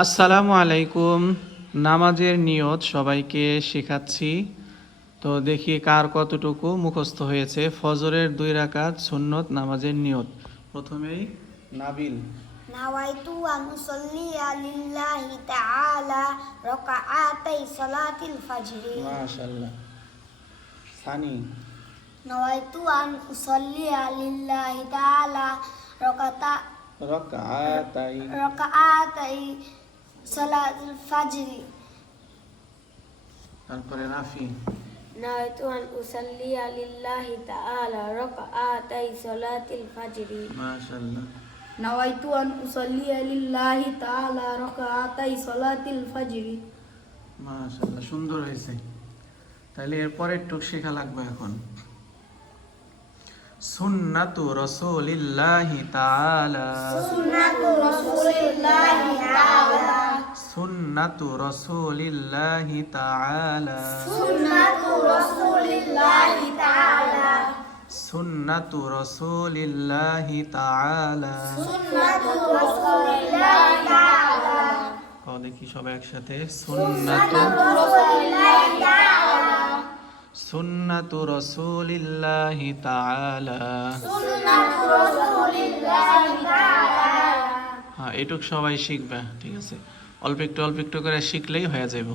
আসসালামু আলাইকুম। নামাজের নিয়ত সবাইকে শেখাচ্ছি, তো দেখি কার কতটুকু মুখস্থ হয়েছে। ফজরের 2 রাকাত সুন্নত নামাজের নিয়ত। প্রথমেই নাবিল। নাওয়াইতু আন উসাল্লিয়া লিল্লাহি তাআলা রাকাআতাই সালাতিল ফাজরি। মাশাআল্লাহ। সানি। নাওয়াইতু আন উসাল্লিয়া লিল্লাহি তাআলা রাকাআতাই সালাতিল ফাজরি। তারপরে রাফি। নাওয়াইতু আন উসাল্লিয়া লিল্লাহি তাআলা রাকাআতাই সালাতিল ফাজরি। মাশাআল্লাহ। নাওয়াইতু আন উসাল্লিয়া লিল্লাহি তাআলা রাকাআতাই সালাতিল ফাজরি। মাশাআল্লাহ, সুন্দর হয়েছে। তাহলে এরপরে একটু শেখা লাগবে এখন। সুন্নাতু রাসূলিল্লাহি তাআলা। সুন্নাতু রাসূলিল্লাহি তাআলা। সুন্নাতু রাসূলিল্লাহি তাআলা। সুন্নাতু রাসূলিল্লাহি তাআলা। সুন্নাতু রাসূলিল্লাহি তাআলা। সুন্নাতু রাসূলিল্লাহি তাআলা। দেখি সবাই একসাথে। সুন্নাতু রাসূলিল্লাহি তাআলা। সুন্নাতু রাসূলিল্লাহি তাআলা। সুন্নাতু রাসূলিল্লাহি তাআলা। হ্যাঁ, এটুক সবাই শিখবে, ঠিক আছে? অল্প একটু করে শিখলেই হয়ে যাবে।